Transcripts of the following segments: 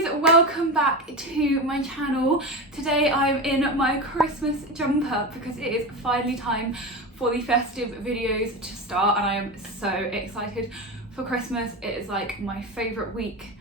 guys, welcome back to my channel. Today I'm in my Christmas jumper because it is finally time for the festive videos to start and I am so excited for Christmas. It is like my favourite week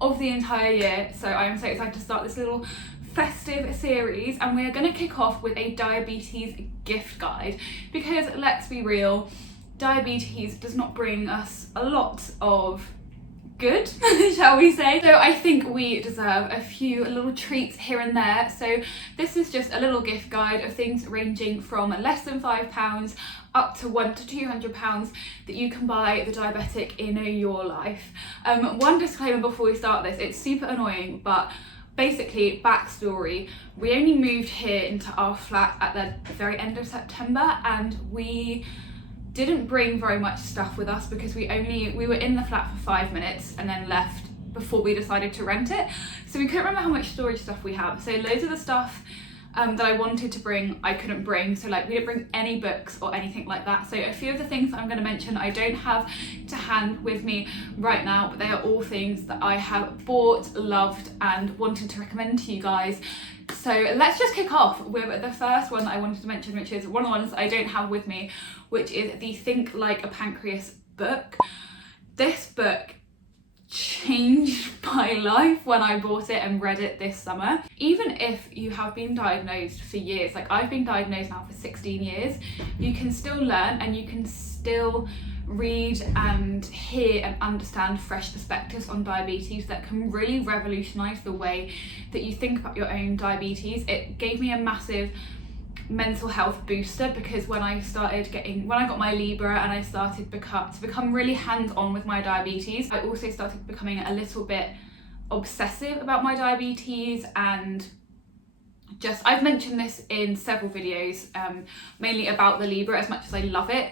of the entire year, so I am so excited to start this little festive series, and we are going to kick off with a diabetes gift guide because let's be real, diabetes does not bring us a lot of good, shall we say. So I think we deserve a few little treats here and there. So this is just a little gift guide of things ranging from less than £5 up to £100 to £200 that you can buy the diabetic in your life. One disclaimer before we start this, it's super annoying, but basically, backstory, we only moved here into our flat at the very end of September and we didn't bring very much stuff with us because we were in the flat for 5 minutes and then left before we decided to rent it. So we couldn't remember how much storage stuff we have. So loads of the stuff that I wanted to bring, I couldn't bring. So like we didn't bring any books or anything like that. So a few of the things that I'm going to mention I don't have to hand with me right now, but they are all things that I have bought, loved and wanted to recommend to you guys. So let's just kick off with the first one that I wanted to mention, which is one of the ones I don't have with me, which is the Think Like a Pancreas book. This book changed my life when I bought it and read it this summer. Even if you have been diagnosed for years, like I've been diagnosed now for 16 years, you can still learn and you can still read and hear and understand fresh perspectives on diabetes that can really revolutionize the way that you think about your own diabetes. It gave me a massive mental health booster because when I got my Librera and I started to become really hands-on with my diabetes, I also started becoming a little bit obsessive about my diabetes. And just, I've mentioned this in several videos, mainly about the Librera. As much as I love it,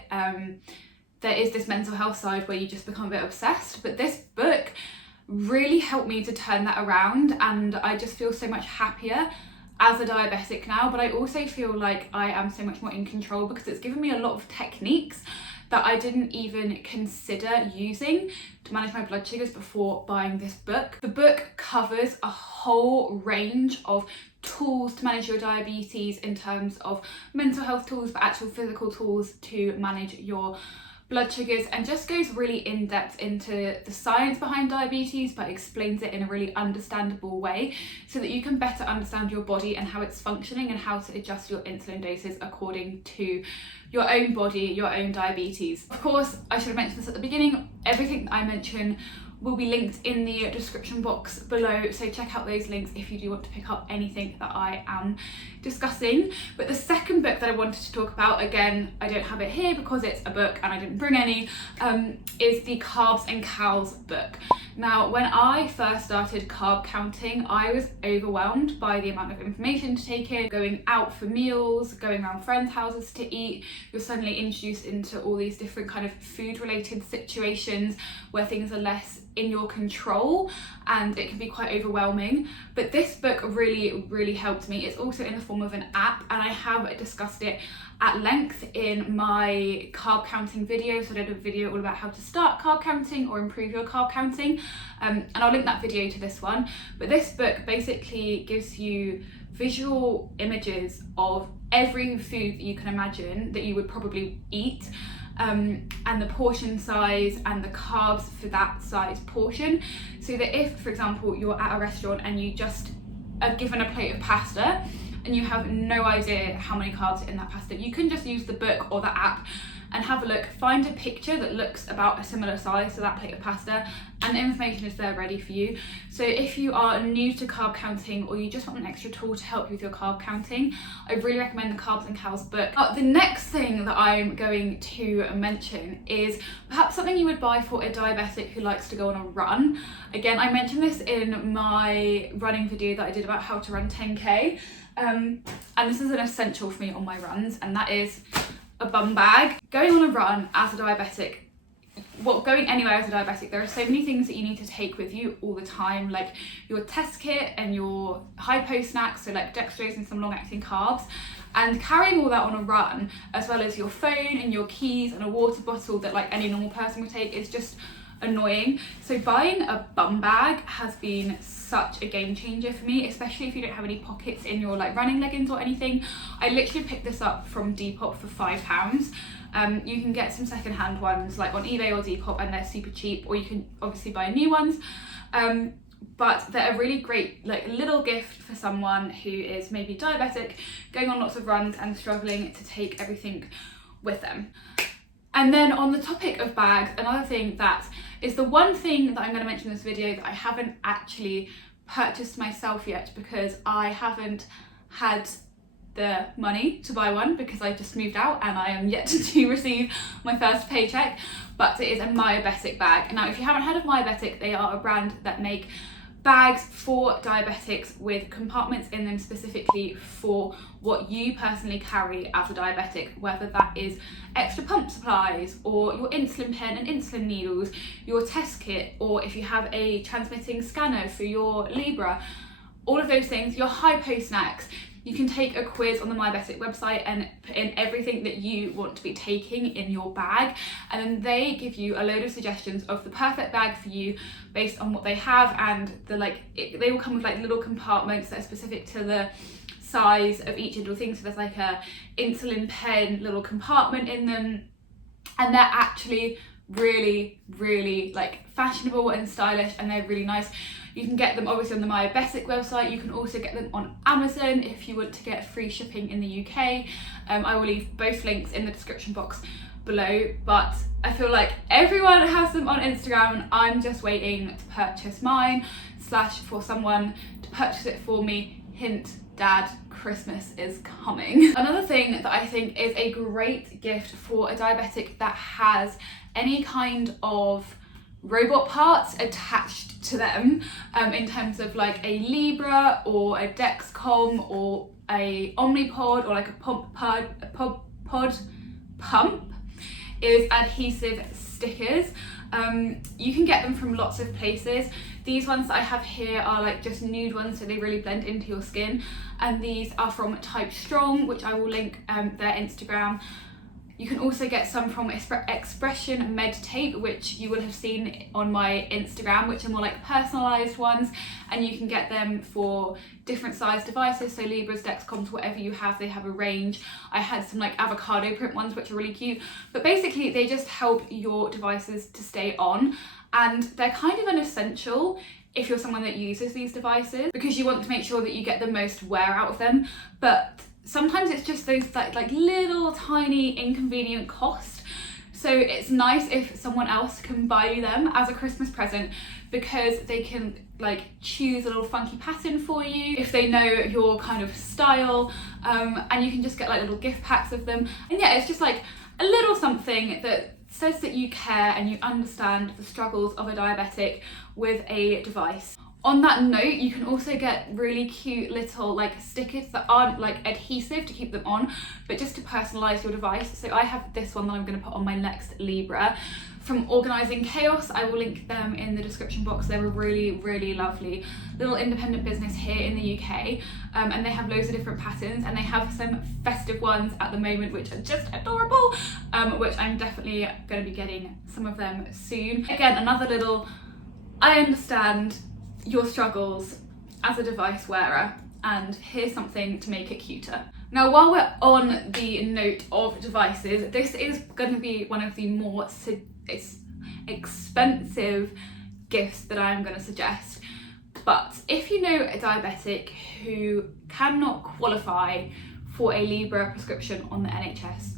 there is this mental health side where you just become a bit obsessed, but this book really helped me to turn that around and I just feel so much happier as a diabetic now. But I also feel like I am so much more in control because it's given me a lot of techniques that I didn't even consider using to manage my blood sugars before buying this book. The book covers a whole range of tools to manage your diabetes in terms of mental health tools, but actual physical tools to manage your blood sugars, and just goes really in depth into the science behind diabetes but explains it in a really understandable way so that you can better understand your body and how it's functioning and how to adjust your insulin doses according to your own body, your own diabetes. Of course, I should have mentioned this at the beginning, everything that I mention will be linked in the description box below, so check out those links if you do want to pick up anything that I am discussing. But the second book that I wanted to talk about, again, I don't have it here because it's a book and I didn't bring any, is the Carbs and Cows book. Now, when I first started carb counting, I was overwhelmed by the amount of information to take in. Going out for meals, going around friends' houses to eat, you're suddenly introduced into all these different kind of food related situations where things are less in your control and it can be quite overwhelming. But this book really helped me. It's also in the form of an app and I have discussed it at length in my carb counting video. So I did a video all about how to start carb counting or improve your carb counting, and I'll link that video to this one. But this book basically gives you visual images of every food that you can imagine that you would probably eat, and the portion size and the carbs for that size portion, so that if, for example, you're at a restaurant and you just are given a plate of pasta and you have no idea how many carbs are in that pasta, you can just use the book or the app and have a look, find a picture that looks about a similar size to that plate of pasta, and the information is there ready for you. So if you are new to carb counting or you just want an extra tool to help you with your carb counting, I really recommend the Carbs and Cows book. The next thing that I'm going to mention is perhaps something you would buy for a diabetic who likes to go on a run. Again, I mentioned this in my running video that I did about how to run 10k, and this is an essential for me on my runs, and that is a bum bag. Going on a run as a diabetic, well, going anywhere as a diabetic, there are so many things that you need to take with you all the time, like your test kit and your hypo snacks, so like dextrose and some long-acting carbs, and carrying all that on a run, as well as your phone and your keys and a water bottle that like any normal person would take, is just annoying. So buying a bum bag has been such a game changer for me, especially if you don't have any pockets in your like running leggings or anything. I literally picked this up from Depop for £5. You can get some secondhand ones like on eBay or Depop, and they're super cheap, or you can obviously buy new ones. But they're a really great like little gift for someone who is maybe diabetic, going on lots of runs and struggling to take everything with them. And then on the topic of bags, another thing that is the one thing that I'm going to mention in this video that I haven't actually purchased myself yet, because I haven't had the money to buy one because I just moved out and I am yet to receive my first paycheck, but it is a MeowMeow bag. Now, if you haven't heard of MeowMeow, they are a brand that make bags for diabetics with compartments in them specifically for what you personally carry as a diabetic, whether that is extra pump supplies or your insulin pen and insulin needles, your test kit, or if you have a transmitting scanner for your Librera, all of those things, your hypo snacks. You can take a quiz on the Diabetic website and put in everything that you want to be taking in your bag, and then they give you a load of suggestions of the perfect bag for you based on what they have, and they will come with like little compartments that are specific to the size of each little thing. So there's like a insulin pen little compartment in them, and they're actually really like fashionable and stylish, and they're really nice. You can get them obviously on the Diabetic website. You can also get them on Amazon if you want to get free shipping in the UK. I will leave both links in the description box below, but I feel like everyone has them on Instagram and I'm just waiting to purchase mine / for someone to purchase it for me. Hint, Dad, Christmas is coming. Another thing that I think is a great gift for a diabetic that has any kind of robot parts attached to them, in terms of like a Librera or a Dexcom or a Omnipod or like a pod pump, is Adhesive Stickers. You can get them from lots of places. These ones that I have here are like just nude ones, so they really blend into your skin, and these are from Type Strong, which I will link their Instagram. You can also get some from Expression Med Tape, which you will have seen on my Instagram, which are more like personalised ones, and you can get them for different size devices, so Libras, Dexcoms, whatever you have, they have a range. I had some like avocado print ones, which are really cute, but basically they just help your devices to stay on, and they're kind of an essential if you're someone that uses these devices, because you want to make sure that you get the most wear out of them, but sometimes it's just those like little tiny inconvenient cost. So it's nice if someone else can buy you them as a Christmas present, because they can like choose a little funky pattern for you if they know your kind of style, and you can just get like little gift packs of them. And yeah, it's just like a little something that says that you care and you understand the struggles of a diabetic with a device. On that note, you can also get really cute little like stickers that aren't like adhesive to keep them on, but just to personalise your device. So I have this one that I'm going to put on my next Librera from Organising Chaos. I will link them in the description box. They're a really lovely little independent business here in the UK, and they have loads of different patterns, and they have some festive ones at the moment which are just adorable, which I'm definitely going to be getting some of them soon. Again, another little, I understand your struggles as a device wearer, and here's something to make it cuter. Now, while we're on the note of devices, this is going to be one of the more expensive gifts that I'm going to suggest. But if you know a diabetic who cannot qualify for a Librera prescription on the NHS,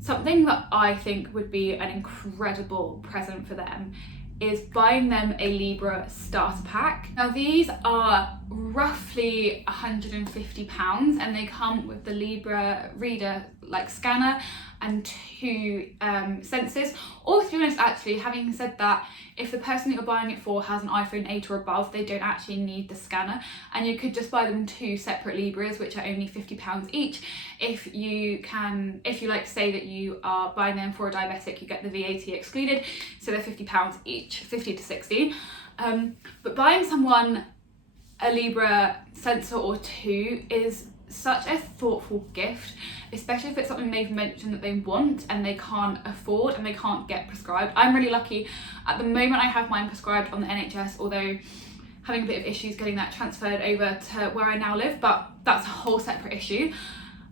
something that I think would be an incredible present for them is buying them a Librera starter pack. Now these are roughly £150, and they come with the Librera reader like scanner and 2 sensors. Or to be honest, actually, having said that, if the person that you're buying it for has an iPhone 8 or above, they don't actually need the scanner, and you could just buy them 2 separate Libreras, which are only £50 each. If you like say that you are buying them for a diabetic, you get the VAT excluded, so they're £50 each, 50 to 60. But buying someone a Librera sensor or 2 is such a thoughtful gift, especially if it's something they've mentioned that they want and they can't afford and they can't get prescribed. I'm really lucky. At the moment I have mine prescribed on the NHS, although having a bit of issues getting that transferred over to where I now live, but that's a whole separate issue.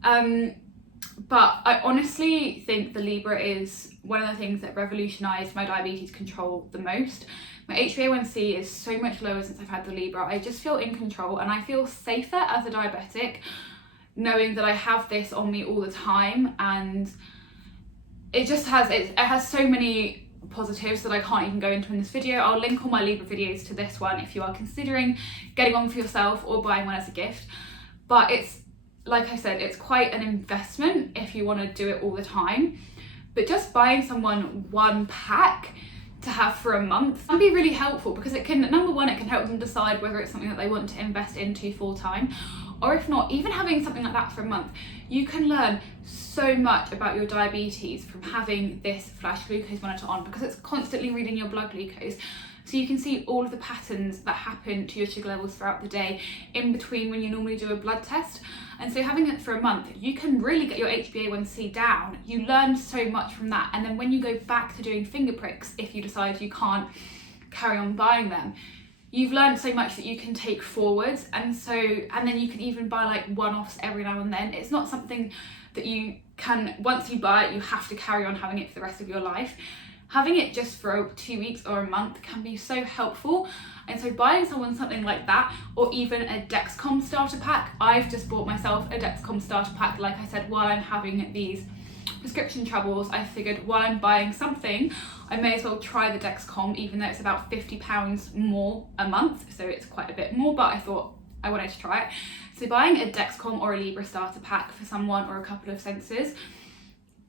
But I honestly think the Librera is one of the things that revolutionised my diabetes control the most. My HbA1c is so much lower since I've had the Librera. I just feel in control and I feel safer as a diabetic knowing that I have this on me all the time, and it has so many positives that I can't even go into in this video. I'll link all my Librera videos to this one if you are considering getting one for yourself or buying one as a gift. But it's, like I said, it's quite an investment if you want to do it all the time. But just buying someone one pack to have for a month can be really helpful, because it can, number one, it can help them decide whether it's something that they want to invest into full time, or if not, even having something like that for a month, you can learn so much about your diabetes from having this flash glucose monitor on, because it's constantly reading your blood glucose. So you can see all of the patterns that happen to your sugar levels throughout the day in between when you normally do a blood test. And so having it for a month, you can really get your HbA1c down. You learn so much from that. And then when you go back to doing finger pricks, if you decide you can't carry on buying them, you've learned so much that you can take forwards. And then you can even buy like one-offs every now and then. It's not something that you can, once you buy it, you have to carry on having it for the rest of your life. Having it just for 2 weeks or a month can be so helpful. And so buying someone something like that, or even a Dexcom starter pack. I've just bought myself a Dexcom starter pack, like I said, while I'm having these prescription troubles. I figured while I'm buying something, I may as well try the Dexcom, even though it's about £50 more a month, so it's quite a bit more, but I thought I wanted to try it. So buying a Dexcom or a Librera starter pack for someone or a couple of sensors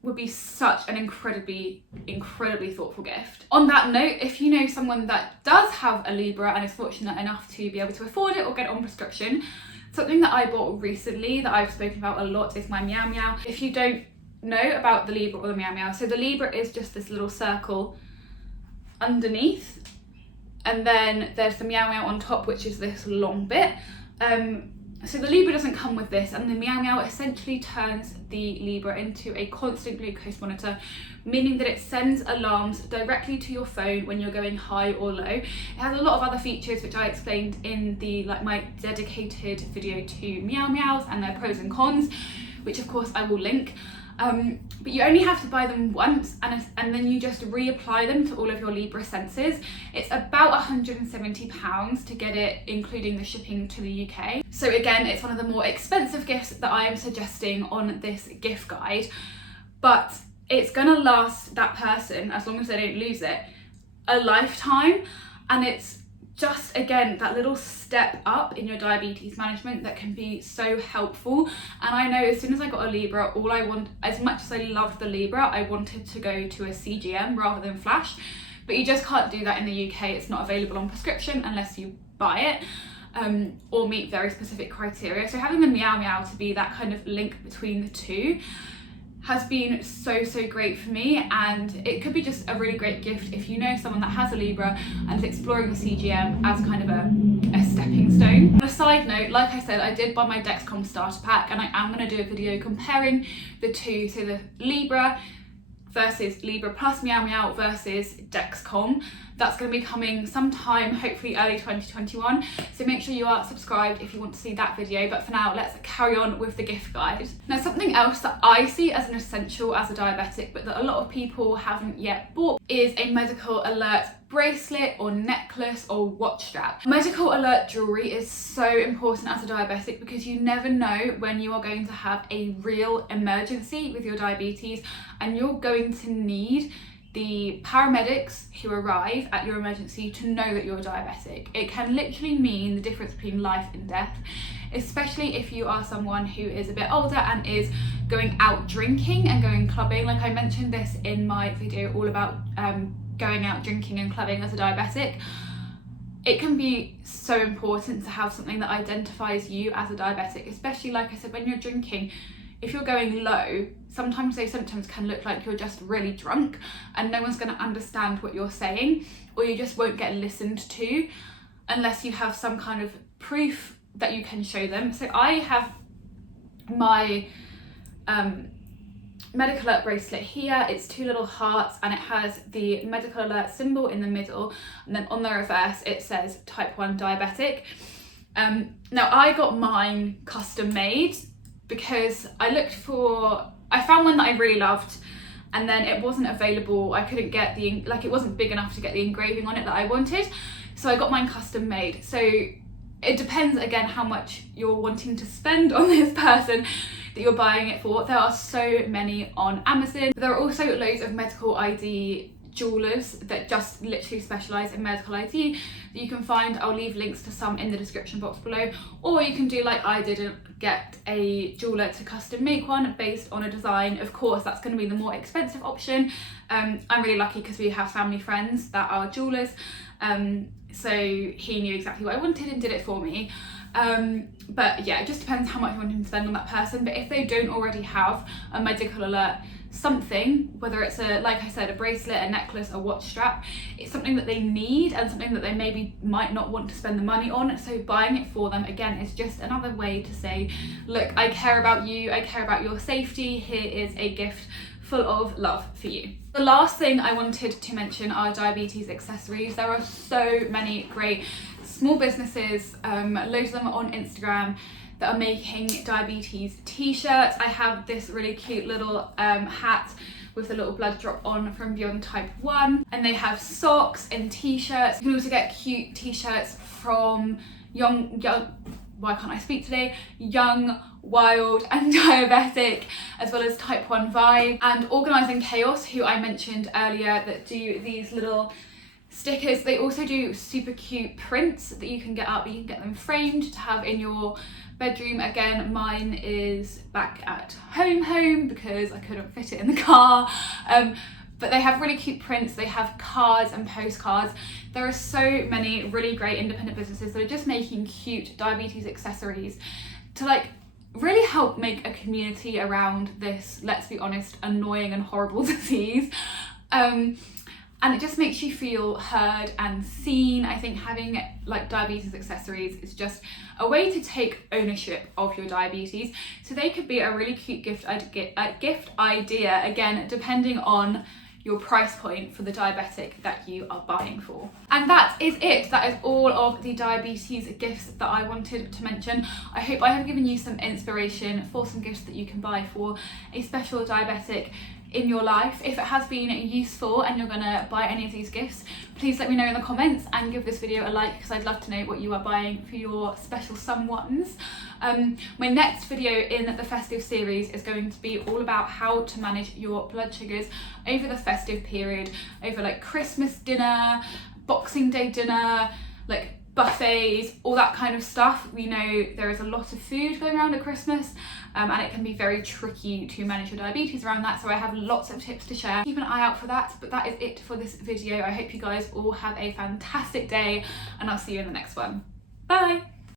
would be such an incredibly thoughtful gift. On that note, if you know someone that does have a Librera and is fortunate enough to be able to afford it or get it on prescription, something that I bought recently that I've spoken about a lot is my MeowMeow. If you don't know about the Librera or the MeowMeow, so the Librera is just this little circle underneath, and then there's the MeowMeow on top, which is this long bit. So the Librera doesn't come with this, and the MeowMeow essentially turns the Librera into a constant glucose monitor, meaning that it sends alarms directly to your phone when you're going high or low. It has a lot of other features which I explained in the my dedicated video to MeowMeows and their pros and cons, which of course I will link. But you only have to buy them once, and then you just reapply them to all of your Librera sensors. It's about £170 to get it, including the shipping to the UK. So again, it's one of the more expensive gifts that I am suggesting on this gift guide, but it's gonna last that person, as long as they don't lose it, a lifetime. And it's just, again, that little step up in your diabetes management that can be so helpful. And I know as soon as I got a Librera, all I want, as much as I loved the Librera, I wanted to go to a CGM rather than Flash, but you just can't do that in the UK. It's not available on prescription unless you buy it or meet very specific criteria. So having the MeowMeow to be that kind of link between the two has been so great for me, and it could be just a really great gift if you know someone that has a Librera and is exploring the CGM as kind of a stepping stone. On a side note, like I said, I did buy my Dexcom starter pack, and I am going to do a video comparing the two, so the Librera versus Librera plus MeowMeow versus Dexcom. That's going to be coming sometime, hopefully early 2021, so make sure you are subscribed if you want to see that video. But for now, let's carry on with the gift guide. Now, something else that I see as an essential as a diabetic, but that a lot of people haven't yet bought, is a medical alert bracelet or necklace or watch strap. Medical alert jewellery is so important as a diabetic, because you never know when you are going to have a real emergency with your diabetes, and you're going to need the paramedics who arrive at your emergency to know that you're diabetic. It can literally mean the difference between life and death, especially if you are someone who is a bit older and is going out drinking and going clubbing. Like I mentioned this in my video all about going out drinking and clubbing as a diabetic. It can be so important to have something that identifies you as a diabetic, especially, like I said, when you're drinking. If you're going low, sometimes those symptoms can look like you're just really drunk and no one's going to understand what you're saying, or you just won't get listened to unless you have some kind of proof that you can show them. So I have my medical alert bracelet here. It's 2 little hearts and it has the medical alert symbol in the middle, and then on the reverse it says type 1 diabetic. Now I got mine custom made because I found one that I really loved, and then it wasn't available. I couldn't get it wasn't big enough to get the engraving on it that I wanted, so I got mine custom made. So it depends again how much you're wanting to spend on this person that you're buying it for. There are so many on Amazon. There are also loads of medical ID jewelers that just literally specialize in medical ID that you can find. I'll leave links to some in the description box below, or you can do like I did and get a jeweler to custom make one based on a design. Of course that's going to be the more expensive option. I'm really lucky because we have family friends that are jewelers, so he knew exactly what I wanted and did it for me. But yeah, it just depends how much you want to spend on that person. But if they don't already have a medical alert something, whether it's like I said, a bracelet, a necklace, a watch strap, it's something that they need and something that they maybe might not want to spend the money on. So buying it for them again is just another way to say, look, I care about you, I care about your safety, here is a gift full of love for you. The last thing I wanted to mention are diabetes accessories. There are so many great small businesses, loads of them on Instagram, that are making diabetes t-shirts. I have this really cute little hat with a little blood drop on from Beyond Type 1, and they have socks and t-shirts. You can also get cute t-shirts from Young, why can't I speak today? Young, Wild and Diabetic, as well as Type 1 Vibe, and Organising Chaos, who I mentioned earlier, that do these little stickers. They also do super cute prints that you can get up. You can get them framed to have in your bedroom. Again, mine is back at home because I couldn't fit it in the car. But they have really cute prints. They have cards and postcards. There are so many really great independent businesses that are just making cute diabetes accessories to like really help make a community around this, let's be honest, annoying and horrible disease. And it just makes you feel heard and seen. I think having like diabetes accessories is just a way to take ownership of your diabetes. So they could be a really cute gift idea, again, depending on your price point for the diabetic that you are buying for. And that is it. That is all of the diabetes gifts that I wanted to mention. I hope I have given you some inspiration for some gifts that you can buy for a special diabetic in your life. If it has been useful and you're gonna buy any of these gifts, please let me know in the comments and give this video a like, because I'd love to know what you are buying for your special someones. My next video in the festive series is going to be all about how to manage your blood sugars over the festive period, over like Christmas dinner, Boxing Day dinner, like buffets, all that kind of stuff. We know there is a lot of food going around at Christmas, and it can be very tricky to manage your diabetes around that, so I have lots of tips to share. Keep an eye out for that. But that is it for this video. I hope you guys all have a fantastic day, and I'll see you in the next one. Bye!